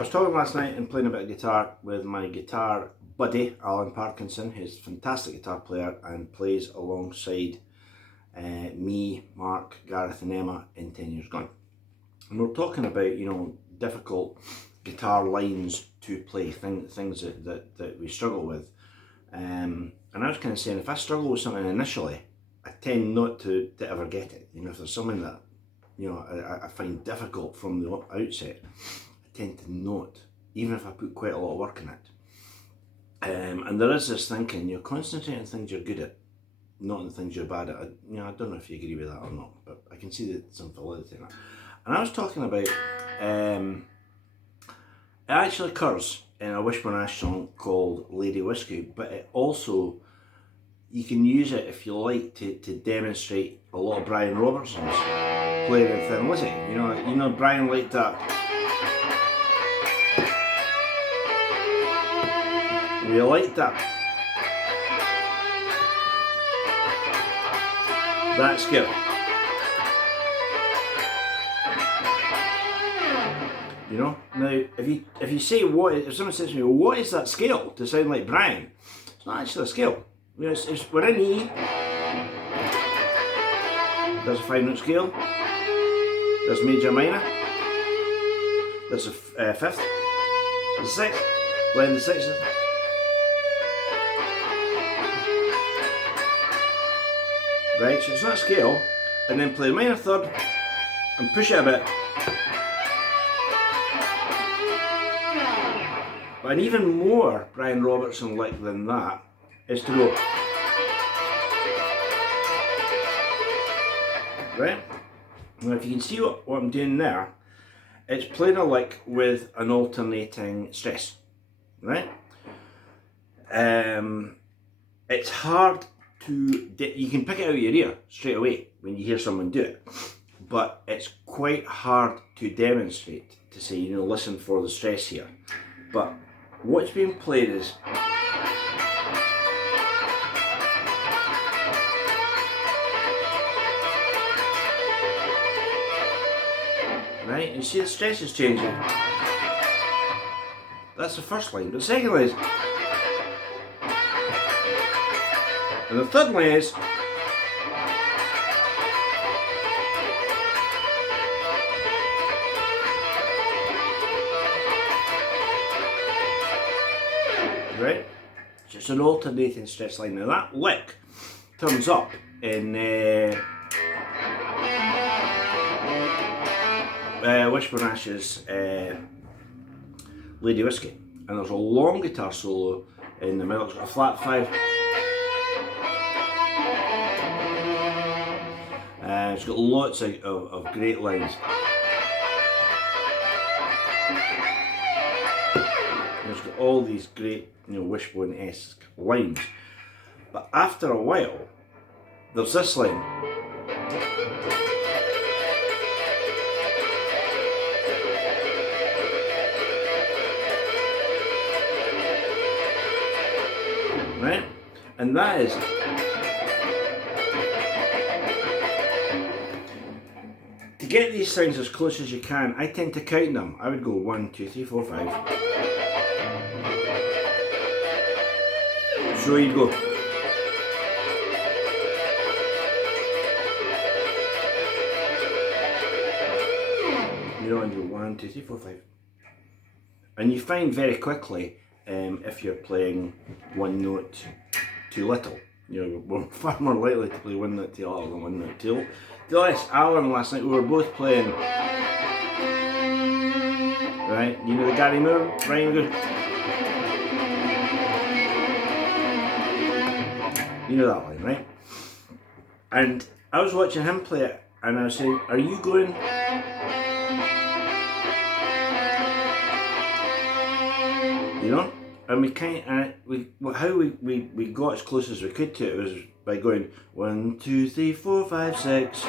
I was talking last night and playing a bit of guitar with my guitar buddy, Alan Parkinson, who's a fantastic guitar player and plays alongside me, Mark, Gareth and Emma in 10 Years Gone. And we're talking about, difficult guitar lines to play, things that we struggle with. And I was kind of saying, if I struggle with something initially, I tend not to ever get it. If there's something that, I find difficult from the outset, I tend to not, even if I put quite a lot of work in it. And there is this thinking, concentrate on things you're good at, not on the things you're bad at. I don't know if you agree with that or not, but I can see that some validity in it. And I was talking about, it actually occurs in a Wishbone Ash song called Lady Whiskey, but it also, you can use it if you like to demonstrate a lot of Brian Robertson's playing in Thin Lizzy. Brian liked that. You like that skill. Now if you say if someone says to me, what is that scale to sound like Brian? It's not actually a scale. It's we're in E. There's a 5-note scale. There's major minor. There's a fifth. There's a sixth. Blend the sixes. Right, so it's not a scale, and then play the minor third and push it a bit. But an even more Brian Robertson like than that is to go. Right? Now if you can see what I'm doing there, it's playing a lick with an alternating stress. Right? It's hard you can pick it out of your ear straight away when you hear someone do it, but it's quite hard to demonstrate, to say, listen for the stress here. But what's being played is right, you see the stress is changing. That's the first line, but the second line is, and the third line is, right? So it's an alternating stress line. Now that lick turns up in Wishbone Ash's Lady Whiskey, and there's a long guitar solo in the middle. It's got a flat 5. It's got lots of great lines. And it's got all these great, Wishbone-esque lines. But after a while, there's this line. Right? And that is, to get these things as close as you can, I tend to count them. I would go 1, 2, 3, 4, 5. So you'd go. And you go 1, 2, 3, 4, 5. And you find very quickly, if you're playing one note too little, we're far more likely to play one note too little than one note too less. Alan last night, we were both playing, right, the Gary Moore, Brian goes, that line, right? And I was watching him play it, and I was saying, are you going, and we how we got as close as we could to it was by going 1, 2, 3, 4, 5, 6.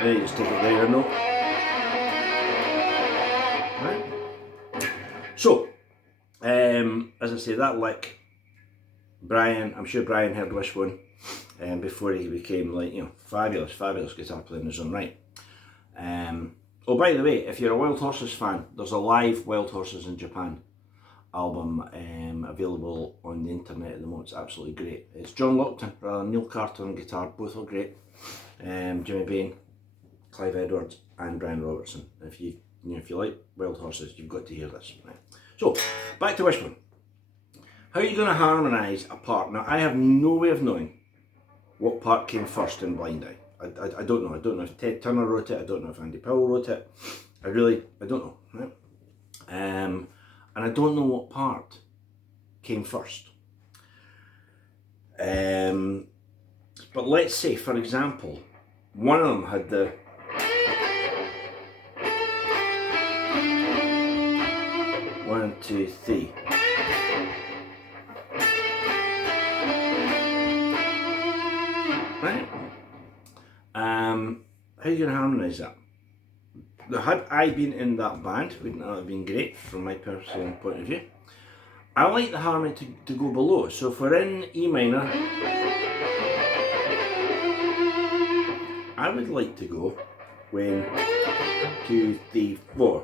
And you just take it there, note. Right? So, as I say, that lick Brian, I'm sure Brian heard Wishbone before he became, like, you know, fabulous guitar player in his own right. Oh, by the way, if you're a Wild Horses fan, there's a live Wild Horses in Japan album available on the internet at the moment. It's absolutely great. It's John Lockton rather than Neil Carter on guitar, both are great. Jimmy Bain, Clive Edwards and Brian Robertson. If you like Wild Horses, you've got to hear this. Right. So, back to Wishbone. How are you going to harmonise a part? Now, I have no way of knowing what part came first in Blind Eye. I don't know. I don't know if Ted Turner wrote it. I don't know if Andy Powell wrote it. I don't know. Right? And I don't know what part came first. But let's say, for example, one of them had the one, two, three. Right? How are you going to harmonise that? Now, had I been in that band, wouldn't that have been great from my personal point of view? I like the harmony to go below. So if we're in E minor, I would like to go 1, 2, 3, 4.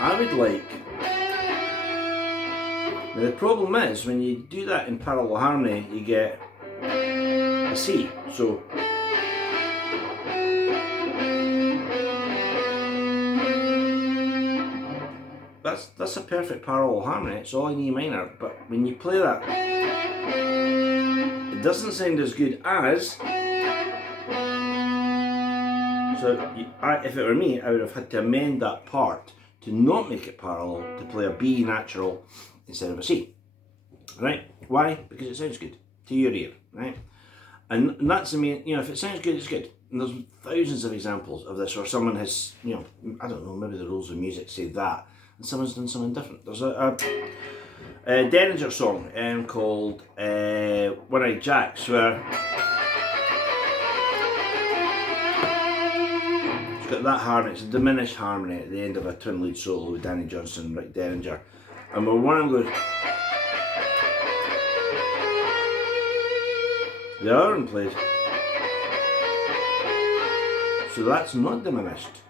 I would like. Now the problem is when you do that in parallel harmony, you get a C. So that's a perfect parallel harmony. It's all in E minor, but when you play that, it doesn't sound as good as. So if it were me, I would have had to amend that part to not make it parallel, to play a B natural instead of a C. Right? Why? Because it sounds good to your ear. Right? And that's the main. You know, if it sounds good, it's good. And there's thousands of examples of this where someone has, you know, I don't know, maybe the rules of music say that, and someone's done something different. There's a Derringer song called One-Eyed Jacks, where it's got that harmony. It's a diminished harmony at the end of a twin lead solo with Danny Johnson and Rick Derringer, and where one of them goes, the other one plays. So that's not diminished.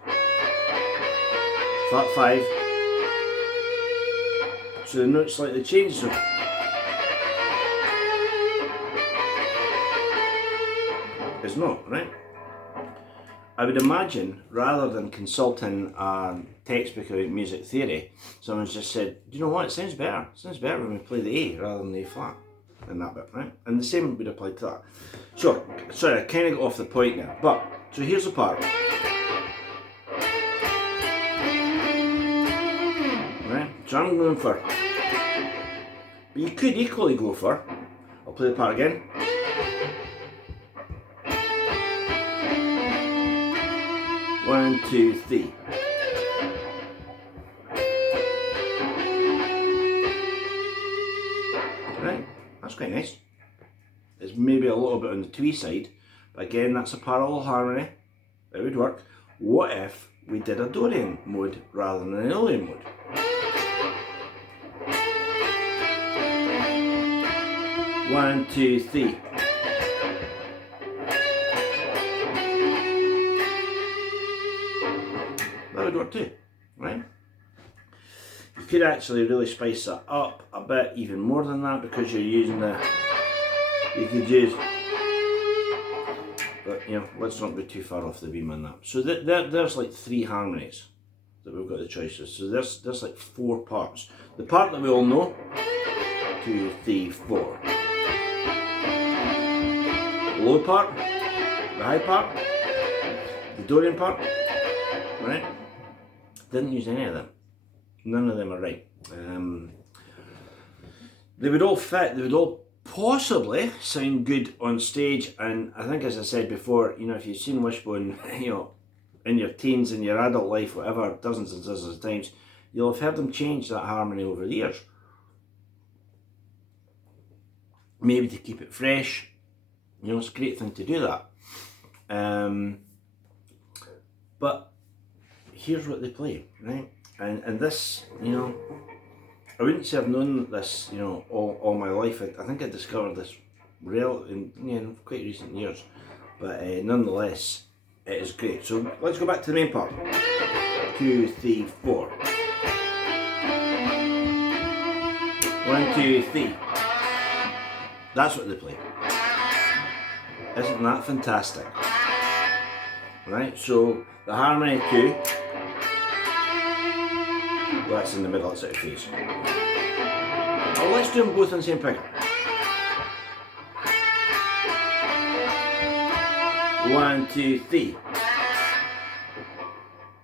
Flat 5. So the note slightly changes. So it's not, right? I would imagine, rather than consulting a textbook about music theory, someone's just said, do you know what, it sounds better. It sounds better when we play the A rather than the A flat. In that bit, right? And the same would apply to that. So, sorry, I kind of got off the point now, but, so here's the part. Right, so I'm going for, but you could equally go for, I'll play the part again. One, two, three. Right, that's quite nice. It's maybe a little bit on the twee side, but again, that's a parallel harmony. It would work. What if we did a Dorian mode rather than an Aeolian mode? One, two, three. That would work too, right? You could actually really spice that up a bit, even more than that, because you're using the. You could use, but you know, let's not go too far off the beam on that. So there's like 3 harmonies that we've got the choices. So there's like 4 parts. The part that we all know, 2, 3, 4. The low part, the high part, the Dorian part, right? Didn't use any of them. None of them are right. They would all fit. They would all possibly sound good on stage, and I think, as I said before, you know, if you've seen Wishbone, you know, in your teens, in your adult life, whatever, dozens and dozens of times, you'll have heard them change that harmony over the years. Maybe to keep it fresh, you know, it's a great thing to do that. But here's what they play, right? And this, you know, I wouldn't say I've known this, you know, all my life. I think I discovered this in quite recent years, but nonetheless, it is great. So let's go back to the main part. 2, 3, 4. 1, 2, 3. That's what they play. Isn't that fantastic? Right, so the harmony 2, well, that's in the middle, that's out of phase. Well, let's do them both on the same figure. 1, 2, 3.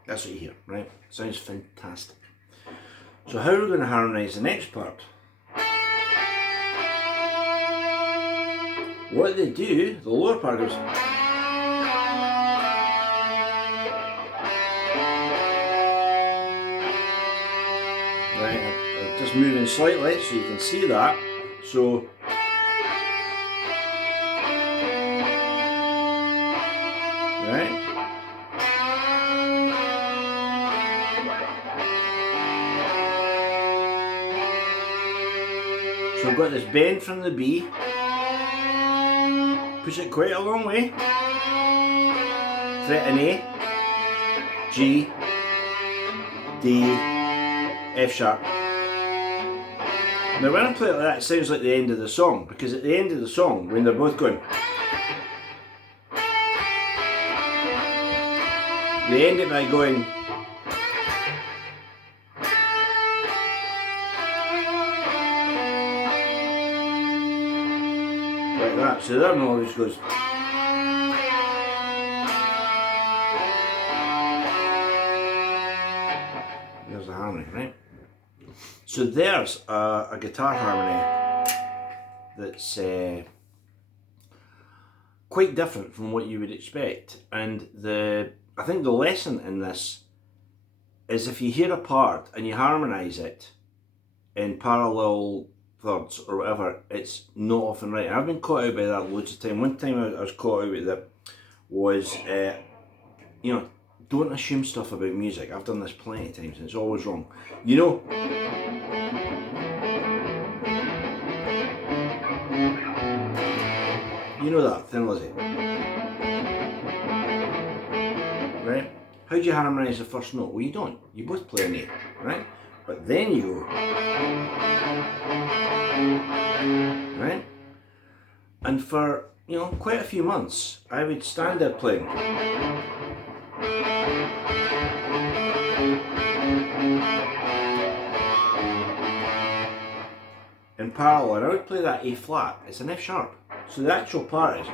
That's what you hear, right? Sounds fantastic. So how are we going to harmonise the next part? What they do, the lower part goes. Right, I'm just moving slightly so you can see that. So right. So I've got this bend from the B. Push it quite a long way. Fret an A, G, D, F sharp. Now when I play it like that, it sounds like the end of the song, because at the end of the song, when they're both going, they end it by going like that. So the other one always goes. There's the harmony, right? So there's a guitar harmony that's quite different from what you would expect, and I think the lesson in this is if you hear a part and you harmonise it in parallel thirds or whatever, it's not often right. I've been caught out by that loads of time. One time I was caught out with it was, you know, don't assume stuff about music. I've done this plenty of times and it's always wrong. You know, that Thin Lizzy, right? How do you harmonise the first note? Well, you don't. You both play an A, right? But then you go, right? And for, you know, quite a few months, I would stand there playing. In parallel, and I would play that A flat. It's an F sharp. So the actual part is.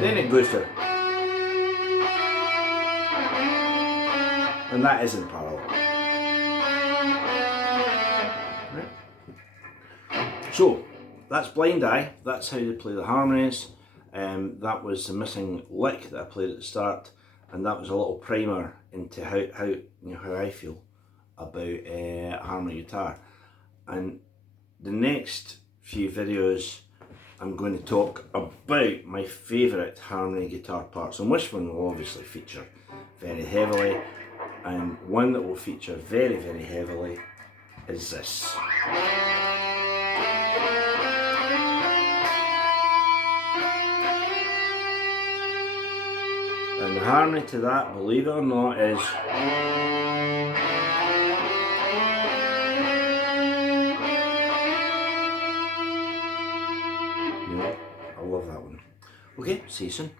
Then it goes to. And that is in parallel. Right? So, that's Blind Eye. That's how they play the harmonies. That was the missing lick that I played at the start, and that was a little primer into how I feel about harmony guitar. And the next few videos, I'm going to talk about my favourite harmony guitar parts, and Wishbone will obviously feature very heavily, and one that will feature very, very heavily is this. And the harmony to that, believe it or not, is I love that one. Okay, see you soon.